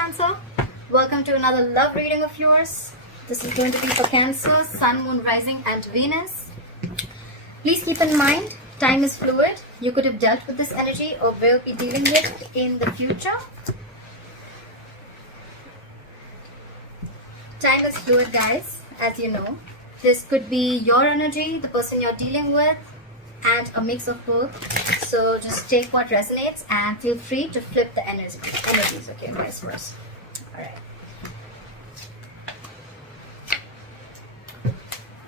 Cancer. Welcome to another love reading of yours. This is going to be for Cancer, Sun, Moon, Rising and Venus. Please keep in mind, time is fluid. You could have dealt with this energy or will be dealing with in the future. Time is fluid, guys, as you know. This could be your energy, the person you're dealing with, and a mix of both. So just take what resonates and feel free to flip the energies, okay, vice versa. Alright.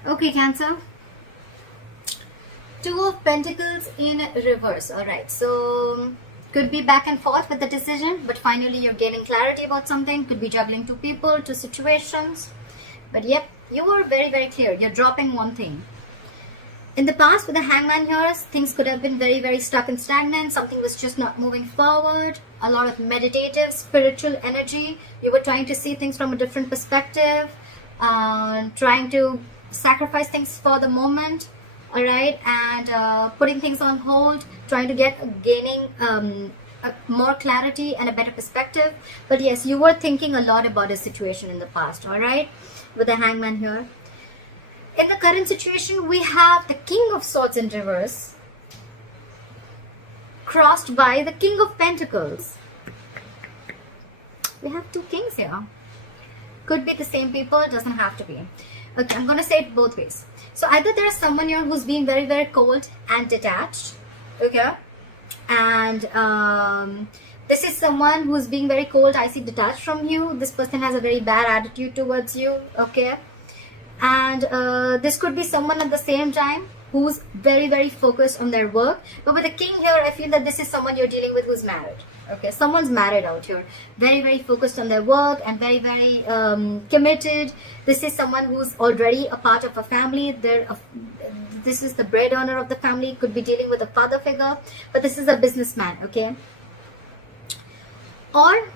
Okay, Cancer. Two of Pentacles in reverse. Alright, so could be back and forth with the decision, but finally you're gaining clarity about something. Could be juggling two people, two situations. But yep, you were very, very clear. You're dropping one thing. In the past, with the Hangman here, things could have been very, very stuck and stagnant. Something was just not moving forward. A lot of meditative, spiritual energy. You were trying to see things from a different perspective. Trying to sacrifice things for the moment. Alright, and putting things on hold. Trying to gaining more clarity and a better perspective. But yes, you were thinking a lot about a situation in the past. Alright, with the Hangman here. In the current situation, we have the King of Swords in reverse, crossed by the King of Pentacles. We have two kings here. Could be the same people, doesn't have to be. Okay, I'm going to say it both ways. So either there's someone here who's being very, very cold and detached. Okay. And this is someone who's being very cold, I see, detached from you. This person has a very bad attitude towards you. Okay. And this could be someone at the same time who's very, very focused on their work. But with the king here, I feel that this is someone you're dealing with who's married. Okay, someone's married out here. Very, very focused on their work and very, very committed. This is someone who's already a part of a family. This is the breadwinner of the family. Could be dealing with a father figure. But this is a businessman, okay? Or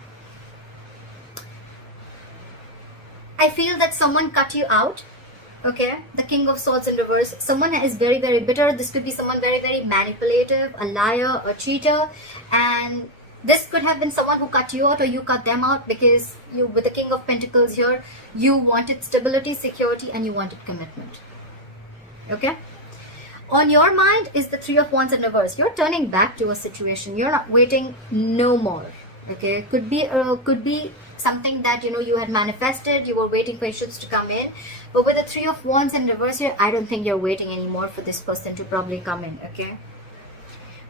I feel that someone cut you out. Okay, the King of Swords in reverse. Someone is very, very bitter. This could be someone very, very manipulative, a liar, a cheater. And this could have been someone who cut you out or you cut them out because you, with the King of Pentacles here, you wanted stability, security, and you wanted commitment. Okay. On your mind is the Three of Wands in reverse. You're turning back to a situation. You're not waiting no more. Okay, could be something that you had manifested. You were waiting for issues to come in, but with the Three of Wands in reverse here, I don't think you're waiting anymore for this person to probably come in. Okay,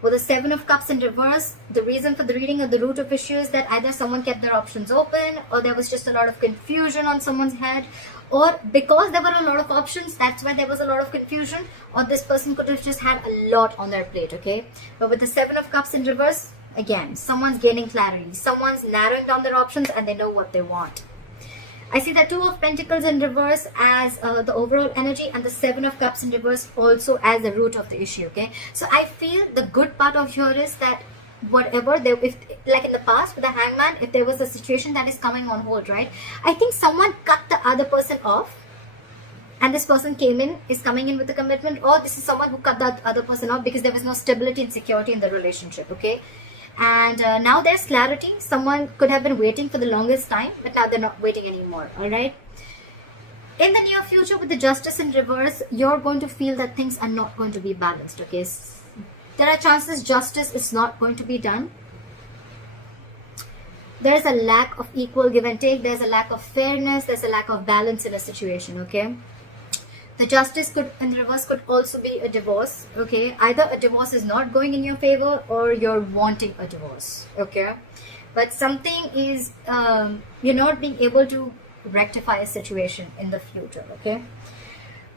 with the Seven of Cups in reverse, the reason for the reading of the root of issue is that either someone kept their options open, or there was just a lot of confusion on someone's head, or because there were a lot of options, that's why there was a lot of confusion, or this person could have just had a lot on their plate. Okay, but with the Seven of Cups in reverse, again, someone's gaining clarity. Someone's narrowing down their options and they know what they want. I see the Two of Pentacles in reverse as the overall energy, and the Seven of Cups in reverse also as the root of the issue. Okay, so I feel the good part of here is that whatever if like in the past with the Hangman, if there was a situation that is coming on hold, right, I think someone cut the other person off and this person is coming in with a commitment, or this is someone who cut that other person off because there was no stability and security in the relationship. Okay, and now there's clarity. Someone could have been waiting for the longest time, but now they're not waiting anymore. All right, in the near future with the Justice in reverse, you're going to feel that things are not going to be balanced. Okay, there are chances justice is not going to be done. There's a lack of equal give and take. There's a lack of fairness. There's a lack of balance in a situation. Okay, the Justice in reverse could also be a divorce. Okay, either a divorce is not going in your favor or you're wanting a divorce. Okay, but something is you're not being able to rectify a situation in the future. Okay,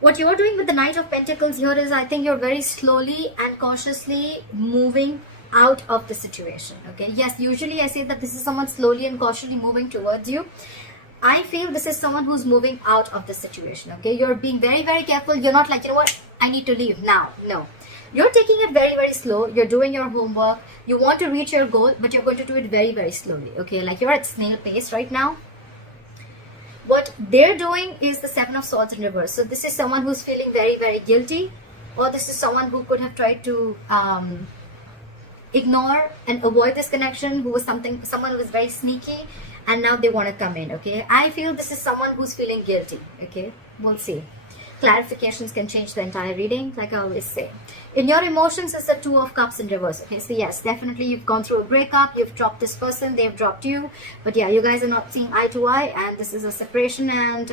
what you're doing with the Knight of Pentacles here is, I think you're very slowly and cautiously moving out of the situation. Okay, yes, usually I say that this is someone slowly and cautiously moving towards you. I feel this is someone who's moving out of the situation. Okay, you're being very, very careful. You're not like, what, I need to leave now. No, you're taking it very, very slow. You're doing your homework. You want to reach your goal, but you're going to do it very, very slowly. Okay, like you're at snail pace right now. What they're doing is the Seven of Swords in reverse. So this is someone who's feeling very, very guilty, or this is someone who could have tried to ignore and avoid this connection, who was someone who was very sneaky and now they want to come in. Okay, I feel this is someone who's feeling guilty. Okay, we'll see. Clarifications can change the entire reading, like I always say. In your emotions is the Two of Cups in reverse. Okay, so yes, definitely you've gone through a breakup, you've dropped this person, they've dropped you, but yeah, you guys are not seeing eye to eye, and this is a separation, and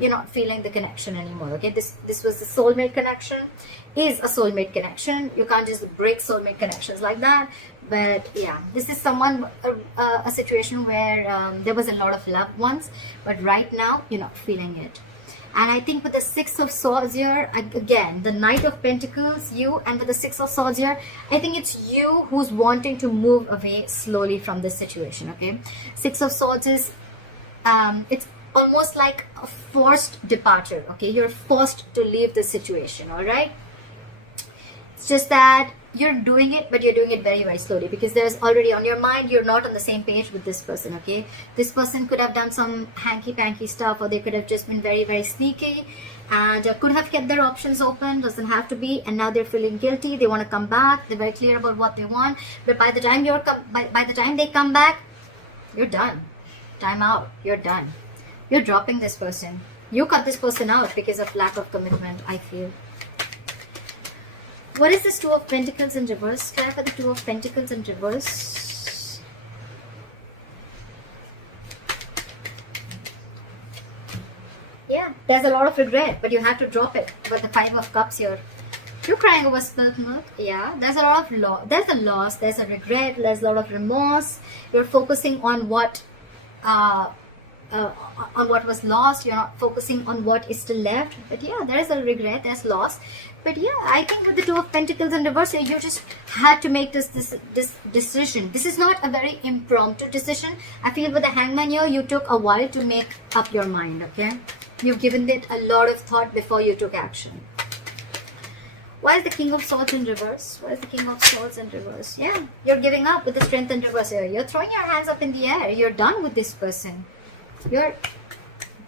you're not feeling the connection anymore. Okay, this was the soulmate connection, is a soulmate connection. You can't just break soulmate connections like that. But yeah, this is someone, a situation where there was a lot of love once, but right now you're not feeling it. And I think with the Six of Swords here, again, the Knight of Pentacles, you, and with the Six of Swords here, I think it's you who's wanting to move away slowly from this situation, okay? Six of Swords is, it's almost like a forced departure, okay? You're forced to leave the situation, all right? It's just that you're doing it, but you're doing it very, very slowly, because there's already on your mind, you're not on the same page with this person, okay? This person could have done some hanky-panky stuff, or they could have just been very, very sneaky, and could have kept their options open, doesn't have to be, and now they're feeling guilty, they want to come back, they're very clear about what they want, but by the time by the time they come back, you're done. Time out, you're done. You're dropping this person. You cut this person out because of lack of commitment, I feel. What is this Two of Pentacles in reverse? Clarify the Two of Pentacles in reverse. Yeah, there's a lot of regret, but you have to drop it. But the Five of Cups here. You're crying over spilt milk. Yeah, there's a lot of there's a loss, there's a regret, there's a lot of remorse. You're focusing on what was lost. You're not focusing on what is still left. But yeah, there is a regret, there's loss. But yeah, I think with the Two of Pentacles in reverse, you just had to make this decision. This is not a very impromptu decision. I feel with the Hangman here, you took a while to make up your mind, okay? You've given it a lot of thought before you took action. Why is the King of Swords in reverse? Why is the King of Swords in reverse? Yeah, you're giving up with the Strength in reverse here. You're throwing your hands up in the air. You're done with this person. You're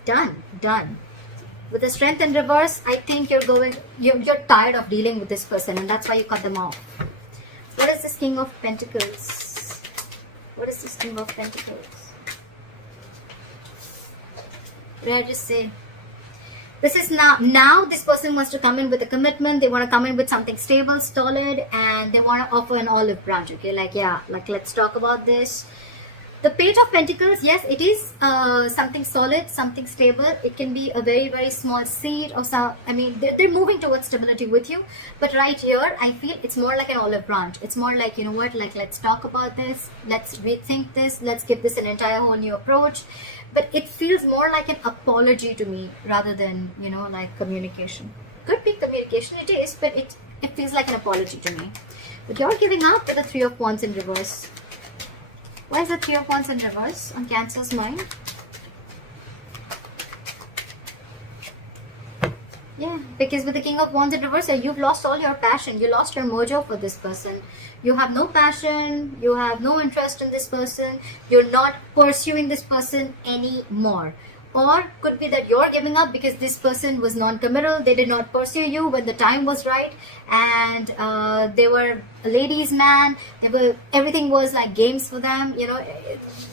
done. With the Strength in reverse, I think you're tired of dealing with this person, and that's why you cut them off. What is this King of Pentacles? What is this King of Pentacles? What did I just say? This is now this person wants to come in with a commitment. They want to come in with something stable, solid, and they want to offer an olive branch, okay? Like, yeah, like, let's talk about this. The Page of Pentacles, yes, it is something solid, something stable. It can be a very, very small seed or some, I mean, they're moving towards stability with you. But right here, I feel it's more like an olive branch. It's more like, you know what, like, let's talk about this. Let's rethink this. Let's give this an entire whole new approach. But it feels more like an apology to me rather than, you know, like communication. Could be communication, it is, but it feels like an apology to me. But you're giving up with the Three of Wands in reverse. Why is the Three of Wands in reverse on Cancer's mind? Yeah, because with the King of Wands in reverse, you've lost all your passion. You lost your mojo for this person. You have no passion. You have no interest in this person. You're not pursuing this person anymore. Or could be that you're giving up because this person was non-committal. They did not pursue you when the time was right, and they were a ladies' man. Everything was like games for them. You know,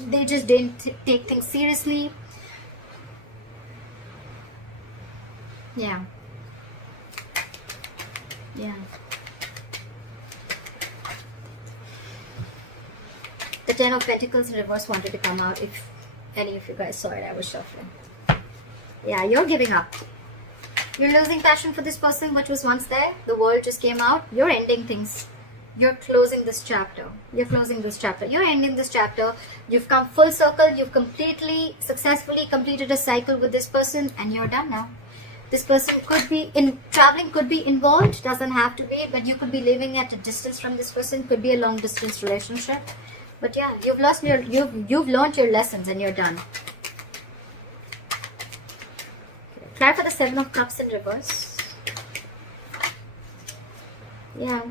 they just didn't take things seriously. Yeah. The Ten of Pentacles in reverse wanted to come out. If any of you guys saw it, I was shuffling. Yeah, you're giving up. You're losing passion for this person which was once there. The world just came out. You're ending things. You're closing this chapter. You're closing this chapter. You're ending this chapter. You've come full circle. You've completely, successfully completed a cycle with this person, and you're done now. This person could be traveling, could be involved, doesn't have to be, but you could be living at a distance from this person. Could be a long distance relationship. But yeah, you've learned your lessons, and you're done. Try for the Seven of Cups in reverse. Yeah.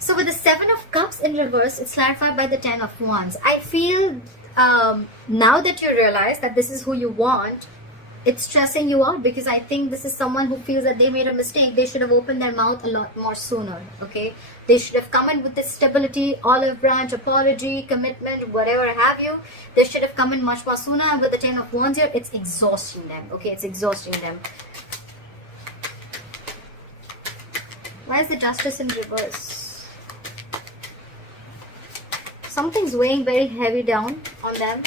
So with the Seven of Cups in reverse, it's clarified by the Ten of Wands. I feel now that you realize that this is who you want, it's stressing you out, because I think this is someone who feels that they made a mistake. They should have opened their mouth a lot more sooner, okay? They should have come in with this stability, olive branch, apology, commitment, whatever have you. They should have come in much more sooner. And with the 10 of Wands here, it's exhausting them, okay? It's exhausting them. Why is the Justice in reverse? Something's weighing very heavy down on them.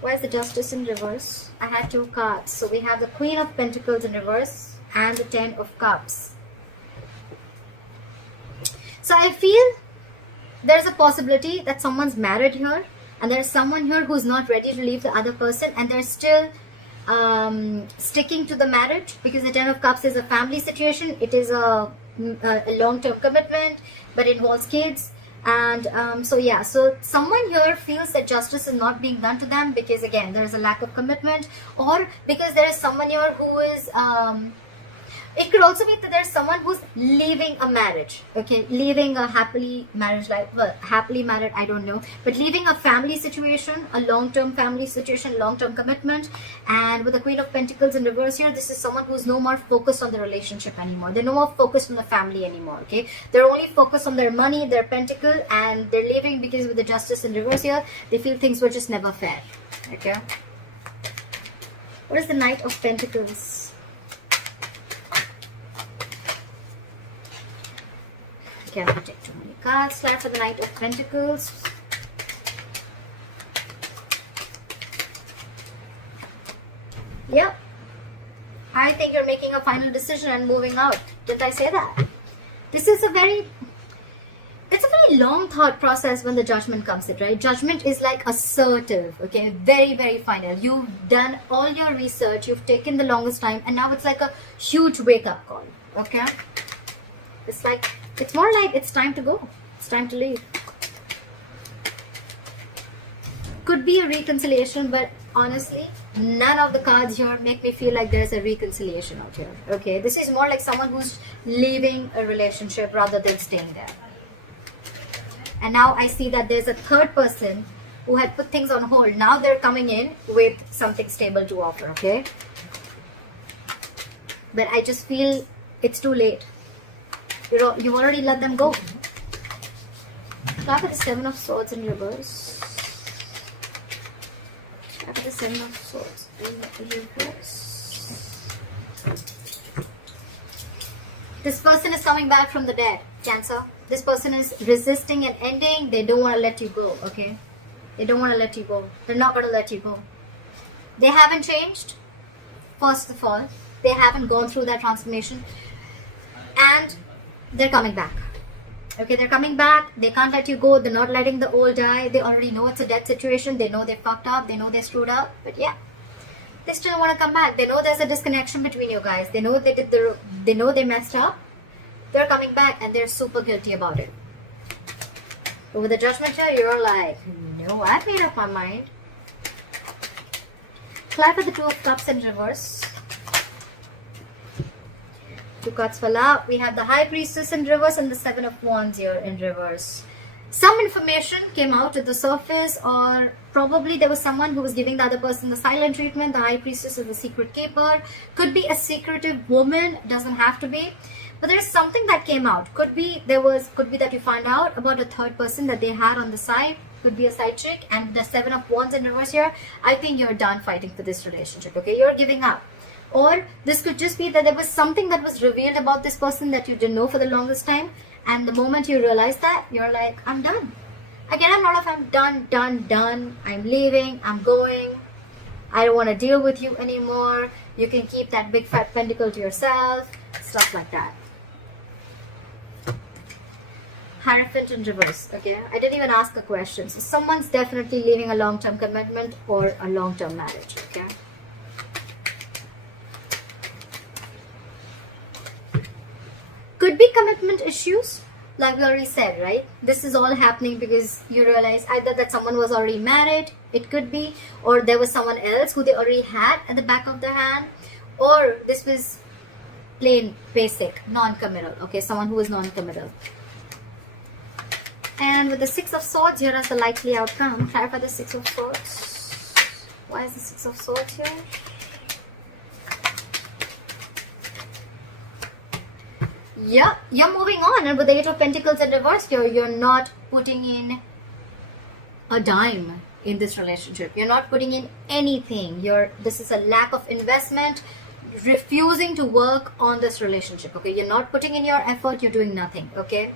Why is the Justice in reverse? I had 2 cards. So we have the Queen of Pentacles in reverse and the 10 of Cups. So I feel there's a possibility that someone's married here, and there's someone here who's not ready to leave the other person, and they're still sticking to the marriage, because the 10 of Cups is a family situation. It is a long-term commitment, but involves kids. And so yeah, so someone here feels that justice is not being done to them, because again there is a lack of commitment, or because there is someone here who is it could also be that there's someone who's leaving a marriage, okay, leaving a happily marriage life, well, happily married, I don't know, but leaving a family situation, a long-term family situation, long-term commitment. And with the Queen of Pentacles in reverse here, this is someone who's no more focused on the relationship anymore. They're no more focused on the family anymore, okay? They're only focused on their money, their pentacle, and they're leaving because with the Justice in reverse here, they feel things were just never fair, okay? What is the Knight of Pentacles? Okay, I'm going to take too many cards. Slide for the Knight of Pentacles. Yep. I think you're making a final decision and moving out. Didn't I say that? This is a very long thought process when the Judgment comes in, right? Judgment is like assertive, okay? Very, very final. You've done all your research. You've taken the longest time. And now it's like a huge wake-up call, okay? It's like, it's more like it's time to go. It's time to leave. Could be a reconciliation, but honestly, none of the cards here make me feel like there's a reconciliation out here. Okay, this is more like someone who's leaving a relationship rather than staying there. And now I see that there's a third person who had put things on hold. Now they're coming in with something stable to offer, okay? But I just feel it's too late. You've already let them go. Clap at the 7 of Swords in reverse. Clap at the 7 of Swords in reverse. This person is coming back from the dead, Cancer. This person is resisting an ending. They don't want to let you go, okay? They don't want to let you go. They're not going to let you go. They haven't changed, first of all. They haven't gone through that transformation. And they're coming back. Okay, they're coming back. They can't let you go. They're not letting the old die. They already know it's a death situation. They know they fucked up. They know they screwed up. But yeah, they still want to come back. They know there's a disconnection between you guys. They know they know they messed up. They're coming back and they're super guilty about it. But with the Judgment here, you're like, no, I've made up my mind. Clap at the 2 of Cups in reverse. 2 cards fell out. We have the High Priestess in reverse and the 7 of Wands here in reverse. Some information came out to the surface, or probably there was someone who was giving the other person the silent treatment. The High Priestess is the secret keeper. Could be a secretive woman. Doesn't have to be. But there's something that came out. Could be that you find out about a third person that they had on the side. Could be a side chick. And the 7 of Wands in reverse here, I think you're done fighting for this relationship. Okay, you're giving up. Or this could just be that there was something that was revealed about this person that you didn't know for the longest time. And the moment you realize that, you're like, I'm done. Again, I'm not if I'm done. I'm leaving. I'm going. I don't want to deal with you anymore. You can keep that big fat pentacle to yourself. Stuff like that. Hierophant in reverse, okay? I didn't even ask a question. So someone's definitely leaving a long-term commitment or a long-term marriage, okay? Could be commitment issues, like we already said, right? This is all happening because you realize either that someone was already married, it could be, or there was someone else who they already had at the back of their hand, or this was plain, basic, non-committal, okay? Someone who was non-committal. And with the 6 of Swords, here is the likely outcome. Clarify the 6 of Swords. Why is the 6 of Swords here? Yeah, you're moving on, and with the Eight of Pentacles in reverse, you're not putting in a dime in this relationship. You're not putting in anything. This is a lack of investment, refusing to work on this relationship. Okay, you're not putting in your effort, you're doing nothing. Okay,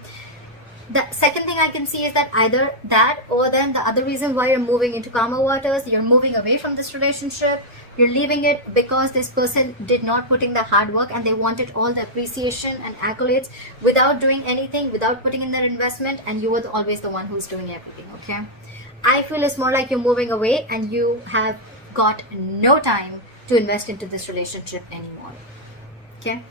the second thing I can see is that either that, or then the other reason why you're moving into calmer waters, you're moving away from this relationship, you're leaving it because this person did not put in the hard work and they wanted all the appreciation and accolades without doing anything, without putting in their investment, and you were always the one who's doing everything. Okay, I feel it's more like you're moving away and you have got no time to invest into this relationship anymore. Okay.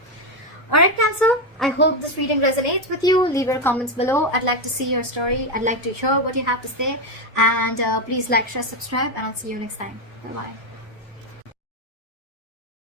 Alright, Cancer, I hope this reading resonates with you. Leave your comments below. I'd like to see your story. I'd like to hear what you have to say. And please like, share, subscribe, and I'll see you next time. Bye-bye.